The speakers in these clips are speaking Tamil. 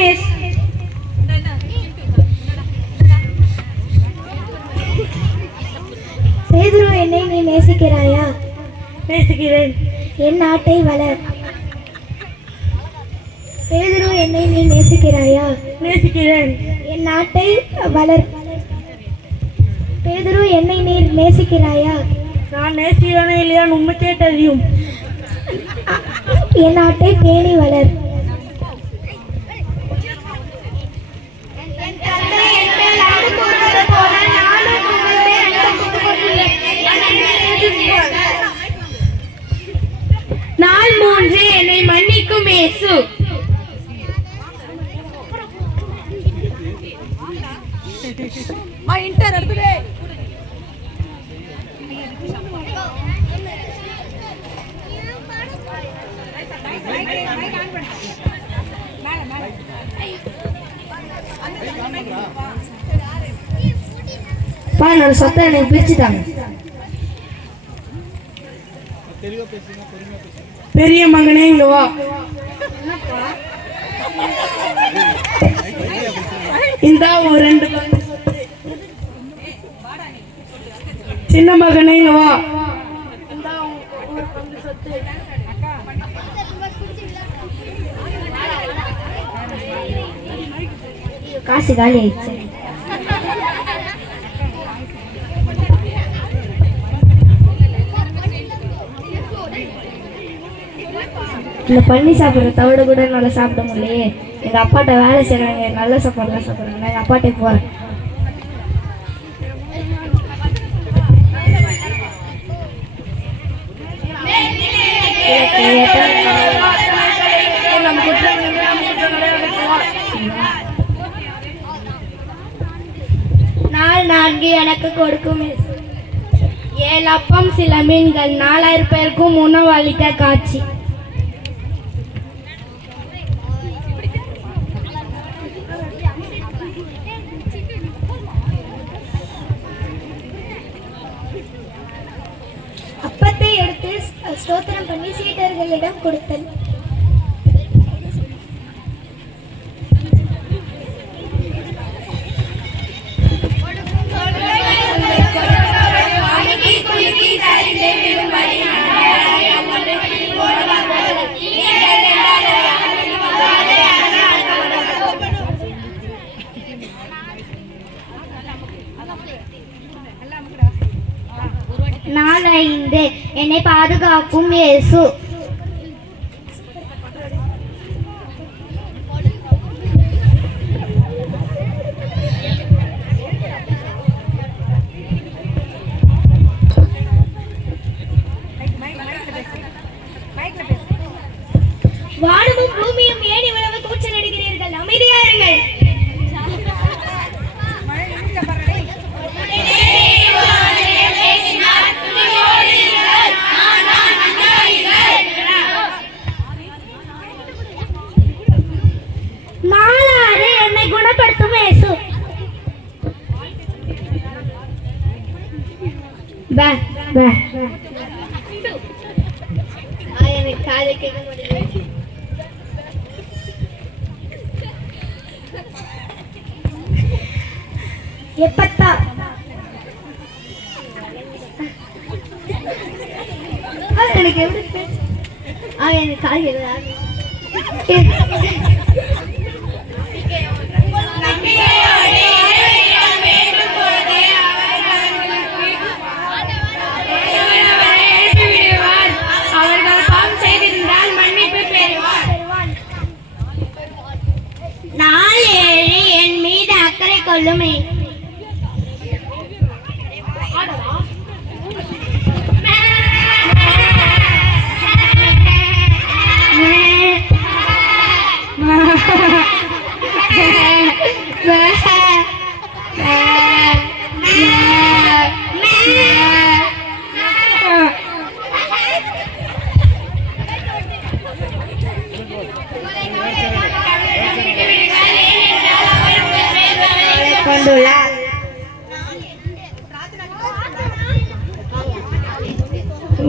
மிஸ். பேதுரு, என்னை நீ நேசிக்கிறாயா? நேசிக்கிறேன். என் நாட்டை வளர். பேதுரு, என்னை நீ நேசிக்கிறாயா? நேசிக்கிறேன். என் நாட்டை வளர். பேதுரு, என்னை நீ நேசிக்கிறாயா? நான் நேசிக்கிறேனே இல்லையா உண்மைக்கே தெரியும். என் நாட்டை பேணி வளர். நாள் 3 என்னை மன்னிக்கும் இயேசு. என்னோட சொத்தை எனக்கு பிரிச்சுட்டாங்க. பெரிய மகனே இங்க வா. இந்த ஒரு 2 சின்ன மகனே இங்க வா. காசு காலி ஆயிடுச்சு. இந்த பண்ணி சாப்பிட்ற தவிட கூட நல்லா சாப்பிட முடியலையே. எங்கள் அப்பாட்ட வேலை செய்கிறாங்க, நல்ல சாப்பாடுலாம் சாப்பிட்றாங்க. நான் எங்கள் அப்பாட்டே போகிறேன். நாள் 4 எனக்கு கொடுக்கும் 7 அப்பம் சில மீன்கள் 4000 பேருக்கும் உணவளிக்க காட்சி. அப்பத்தை எடுத்து ஸ்தோத்திரம் பண்ணி சீடர்களிடம் கொடுத்தல். நாள் 5 என்னை பாதுகாக்கும் இயேசு. வானமும் பூமியும் ஏன் இவ்வளவு கூச்சல் அடிக்கிறீர்கள்? அமைதியாருங்கள். என்னை குணப்படுத்தும் இயேசு. எனக்கு காதை கேட்க முடியல. எப்பத்தா எனக்கு எப்படி எனக்கு காது நாள் 7 என் மீது அக்கறை கொள்ளுமே.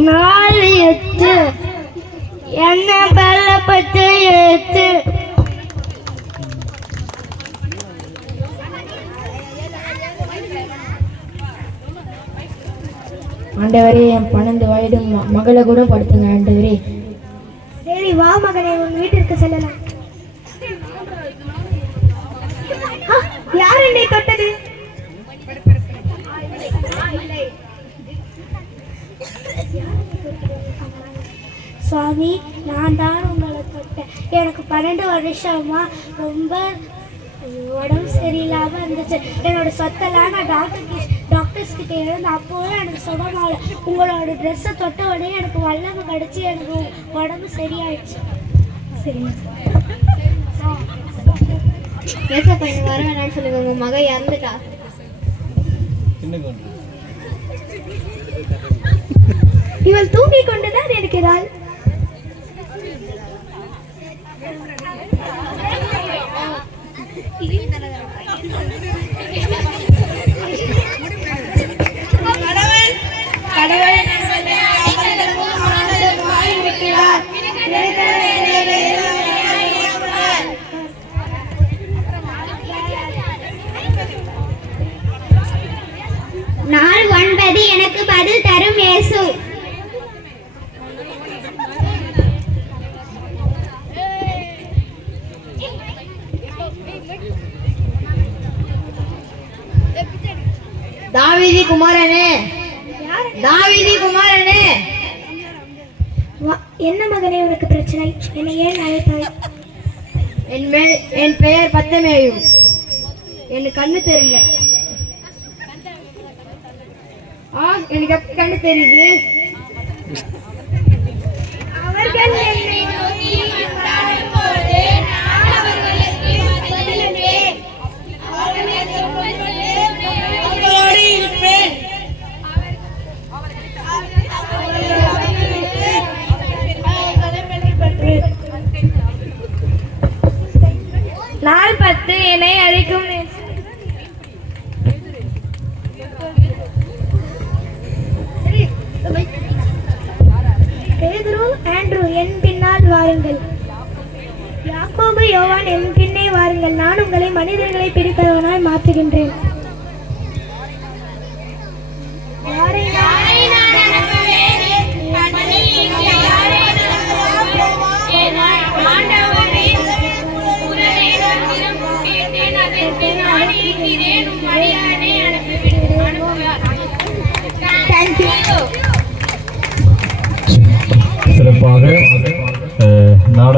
நாள் 8 என்ன பலப்பட்டு 8 ஆண்டவரே என் 12 வயது மகளை கூட படுத்துங்க ஆண்டவரே. சரி வா மகனே, உன் வீட்டிற்கு செல்லலாம். யார் என்னை தொட்டது? சுவாமி, நான் தான் உங்களை தொட்டேன். எனக்கு 12 வருஷமா ரொம்ப உடம்பு சரியில்லாமல் இருந்துச்சு. என்னோட சொத்தெல்லாம் நான் டாக்டர்ஸ் கிட்ட இருந்து அப்போவே எனக்கு சுகமாகல. உங்களோட ட்ரெஸ்ஸை தொட்ட உடனே எனக்கு வல்லமை கிடச்சி எனக்கு உடம்பு சரியாயிடுச்சு. சரிங்க ஏசப்பா, என்ன வர வேணாம்னு சொல்லுங்க. உங்கள் மகன் இறந்துட்டா. இவள் தூங்கி கொண்டுதான் இருக்கிறாள். நாள் 9 எனக்கு பதில் தரும் இயேசு. தாவீது குமாரனே, தாவீது குமாரனே. என்ன மகனே உனக்கு பிரச்சனை? என்னை ஏன் அழைத்தாய்? என் பெயர் பத்தமேயு. எனக்கு கண்ணு தெரியல. எனக்கு எப்படி கண்ணு தெரியுது? அவர்கள் என்னை நோக்கி வந்தாடும்போது நான் அவர்களுக்கு பதிலளித்தேன். அவர்களோடு இருப்பேன். நாள் 10 என்னை அழைக்கும். பேதுரு, ஆண்ட்ரூ என் பின்னால் வாருங்கள். யாக்கோபு, யோவான் என் பின்னே வாருங்கள். நான் உங்களை மனிதர்களை பிடிப்பவனாய் மாற்றுகின்றேன். சிறப்பாக